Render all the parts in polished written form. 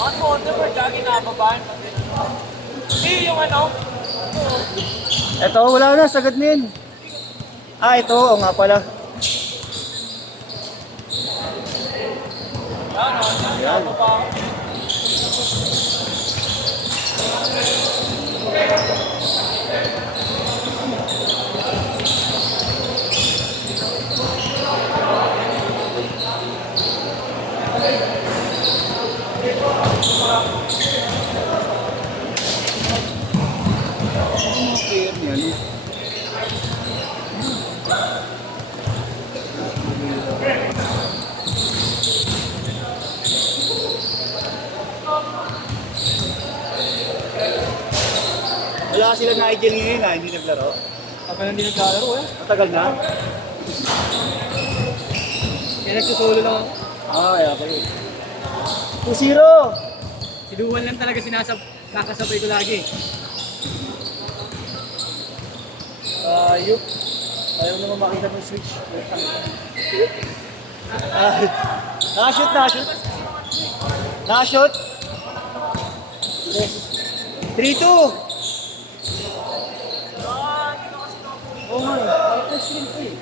Ano, Underberg, lagi nakababaan. Hindi, yung ano. Ito, wala na, sagad na yun. Ah, ito, oo nga pala. Yan. Okay, yan. Wala sila Nigel ngayon hindi naglaro. Tagal hindi naglalaro eh. Matagal na? Kaya nagsusolo lang ako. Ah, kaya pala. 2-0! Si Duwan lang talaga kakasabay ko lagi. Yup. Ayaw naman makita ng switch. Nakashoot, nakashoot. Nakashoot. 3-2. Oo nga eh. First screen ko eh.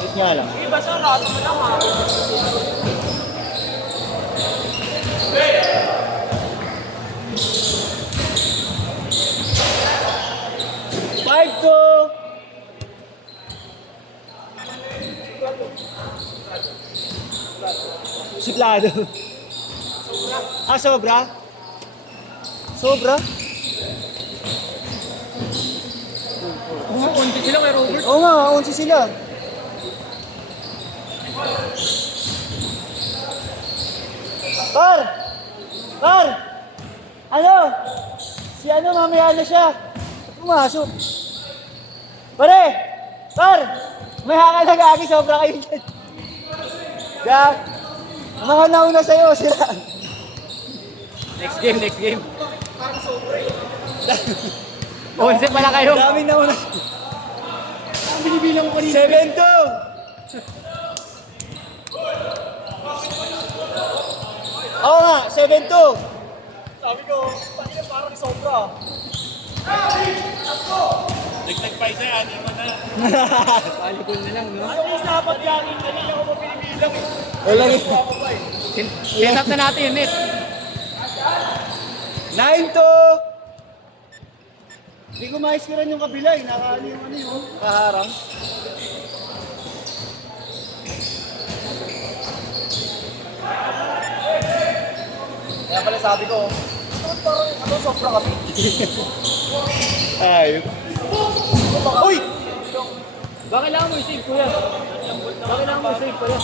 Shoot nga lang. Hindi ba sa rato mo lang ha? 5-2. Suplado. Ah, sobra? Sobra? Oo nga, konti sila kay Robert. Oo nga, 11 sila. Par! Par! Ano? Si ano, mamaya na siya. Ba't pumasok? Pare! Par! May haka na gagi, sobra kayo dyan. Gag! Mga nauna sa'yo, sila. Next game, next game. 11 pala kayo. Daming nauna. Ang binibilang ko kanina. 7-2! Oo nga, 7-2! Sabi ko, tangina parang sobra. Nagtag pa isa yan, yung na. Volleyball na lang, no? Ano yung sapat yan? Kanina ko pa binibilang eh. Wala rin. Set up na natin yun, net. 9-2! Hindi ko maiskiran yung kabila eh. Nakaano yung ano yun. Kaharang. Kaya pala sabi ko, parang ano, sobra kami. Ayun. Uy! Bakit lang mo i-save, kuya? Bakit lang mo i-save, kuya?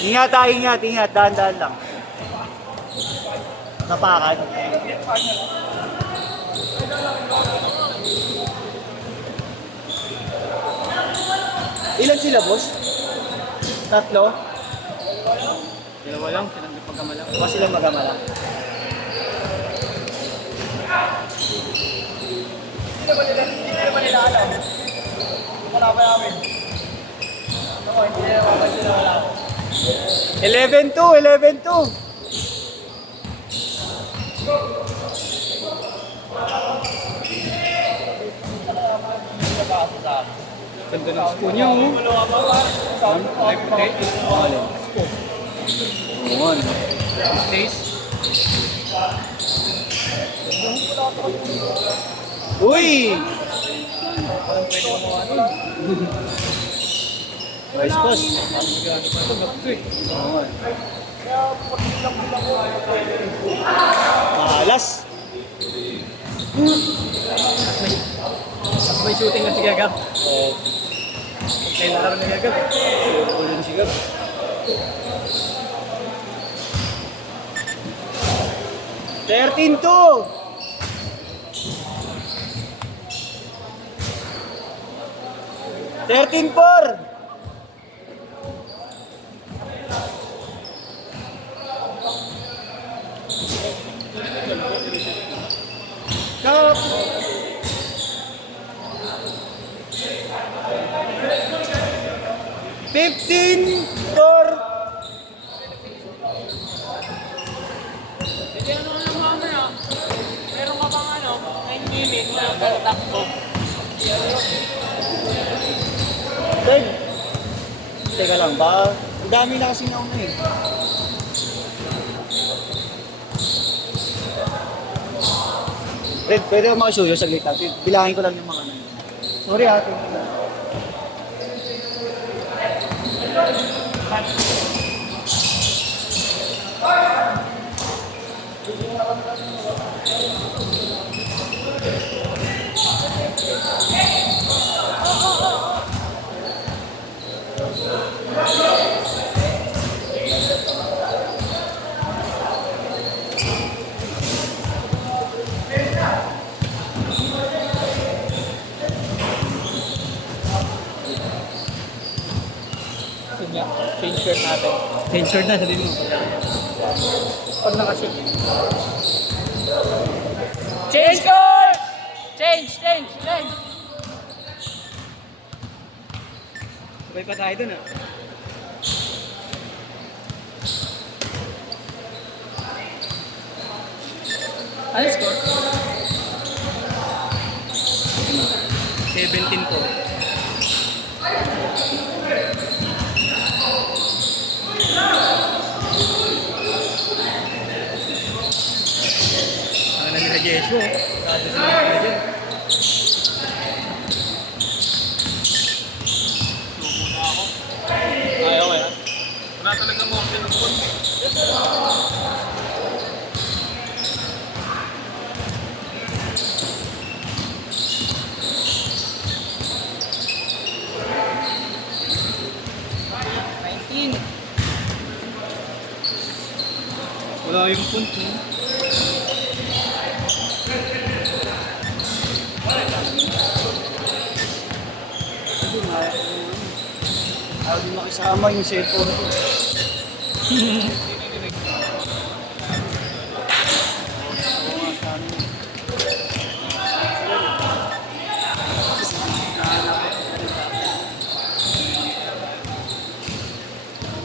Ingat ingat, ingat. Dahan-dahan lang. Napakan. Ilan sila, boss? 3? Dalawa lang, silang pagkamalang. O silang magamala? Hindi naman nila alam. Wala pa namin. Ako, hindi nila naman sila alam. 11-2, 11-2. Ganda ng spoon niya, oh. Life protect. Spoon. Yun. Taste. Uy! Parang pwede gumawa nun. Vice boss. Gano'n pa ito, gapto eh. Malas. Mas may shooting na si Gagab. May laro na Gagab. Ulo na sigap. Thirteen two. Thirteen four. Cup. 15-4. Hindi ano na mamaya. Meron ka bang 9 minutes na tatakbo. Third. Teka lang, ba? Ang dami na kasi nauna eh. Red, pwede ko makisuyo saglit lang. Bilangin ko lang yung mga ano. Sorry ate. Change shirt natin. Change shirt na, sabihin mo. Pag nakashoot. Change shirt! Change! Sabay pa tayo dun ah. Ano score? 17 po. Ang nila Jesu. Sabi sila nila dyan. Muna ako. Ayaw kaya? Wala talaga mo option ng phone. Wala yung punt mo. Ayaw din makisama yung cellphone ko.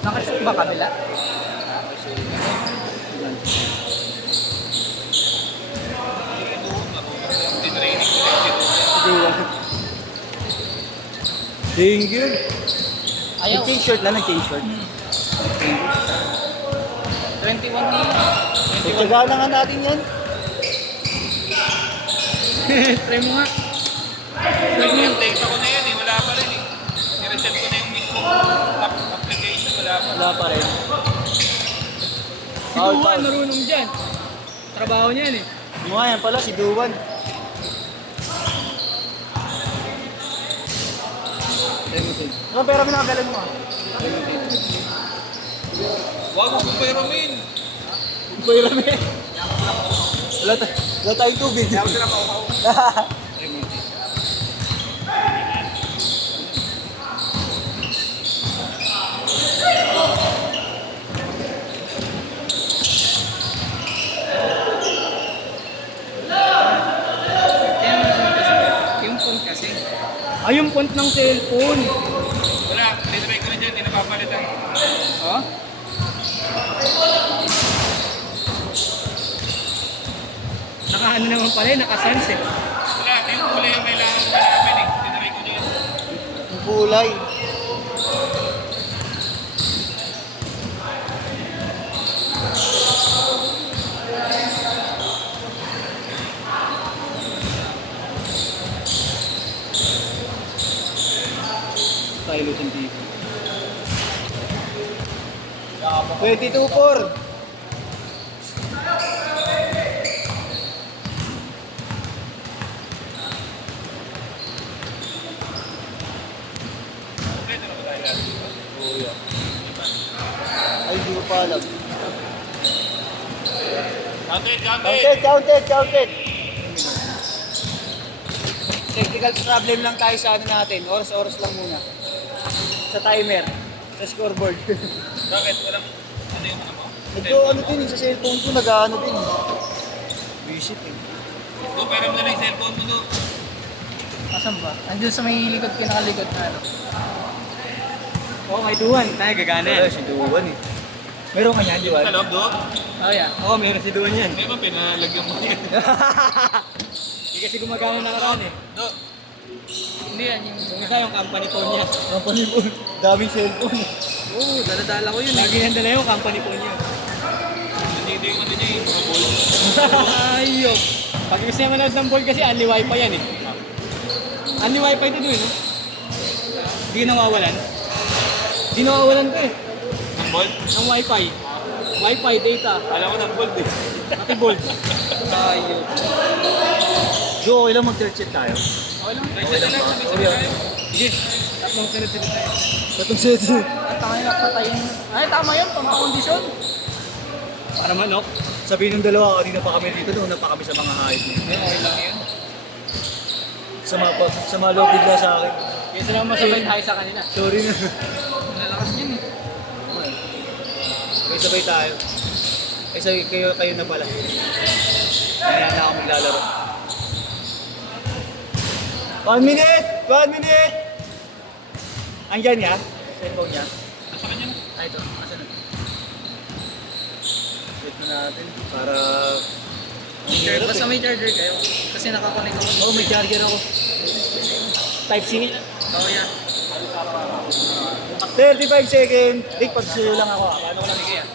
Nakashoot ba kabila? Thank you. Ayaw. Nag-change shirt na, nag-change shirt. 21 na yun. Pagtsagaan na nga natin yan. Try mo nga. Yung data ko na yan eh, wala pa rin eh. I-reset ko na yung mismo application, wala pa. Wala pa rin. Si Duhan, marunong dyan. Trabaho niyan eh. Mga yan pala, si Duwan. Ano pera pinakagalan mo ah? Wag mo kung pero min. Pera mo eh. Wala tayong tubig. Kaya sila paukaw. Yung phone kasi. Ay, yung font ng cellphone. Wala, tinry ko na dyan, hindi napapalitan. Oh? Naka-ano naman pala eh, naka-sans eh. Wala, yung kulay yung kailangan ko malapin eh. Tinry ko dyan. Yung kulay. Tayo Luzon TV. 22-4. Ay, di ko pa alam. Counted. Technical problem lang tayo sa ano natin. Oras-oras lang muna. Sa timer. Sa scoreboard. Bakit? Walang, ano yung ano mo? Ano din sa cellphone ko, nag-ano din. Visit eh. Do, pero mo na lang yung cellphone mo do. Asan ba? Andun sa may likod, pinakalikod na ano. Oo, may Duwan. Tayo gagana yan. Si Duwan eh. Meron ka niyan, di ba? Sa loob doon? Oh, yeah. Oo, meron si Duan yan. May ba pinalagyan mo yan? Hindi kasi gumagana nakaraan eh. Do. Hindi yan yung... Yung isa yung company phone niya. Company phone. Daming cellphone. Oo, dala-dala ko yun. Lagi nang dala yung company phone niya. Nandito yung ano niya yung mga ball. Ayok. Pag gusto niya manood ng ball kasi only wifi yan eh. Only wifi din yun, no? Hindi nawawalan. Hindi nawawalan ko eh. Ang ball? Ng wifi. Wifi, data. Alam ko ng ball din. Pati ball. Ayok. Jo, okay lang mag-third set tayo. Okay lang. Isa na lang, sabay-sabay tayo. Sige. Tatlong sunod-sunod tayo. Tatlong set. At tama yun, patayin. Ay, tama yun, pampakondisyon. Para manok. Sabihin ng dalawa, kanina pa kami dito, doon na pa kami sa mga hayop niya. Okay lang yun. Sa mga loob bigla sa akin. Kaysa naman masabay tayo sa kanila. Sorry na. Nalakas yun eh. Okay, sabay tayo. Kayo na pala. Kaya na ako maglalaro. 1 minute! 1 minute! Andyan niya? Cellphone niya? Nasa kanya na. Ay, ito. Asan na? Set na natin para... Basta may charger kayo. Kasi nakakonect ako. Oo, may charger ako. Type C. Oo yan. 35 seconds. Rick, pagsuyo lang ako. Paano ko lang? Sige yan.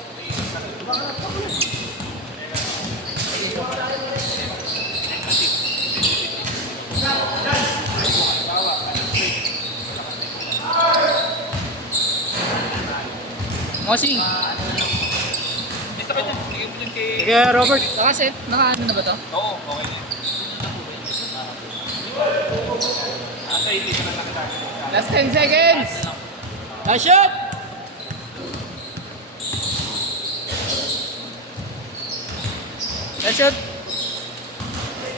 Mosing. Hindi sa kanya. Bigyan mo dyan kay... Sige, Robert. Nakaset? Naka-ano na ba to? Oo, okay na yun. Asa hindi ka na nakasama. Last 10 seconds! Last shot! Last shot!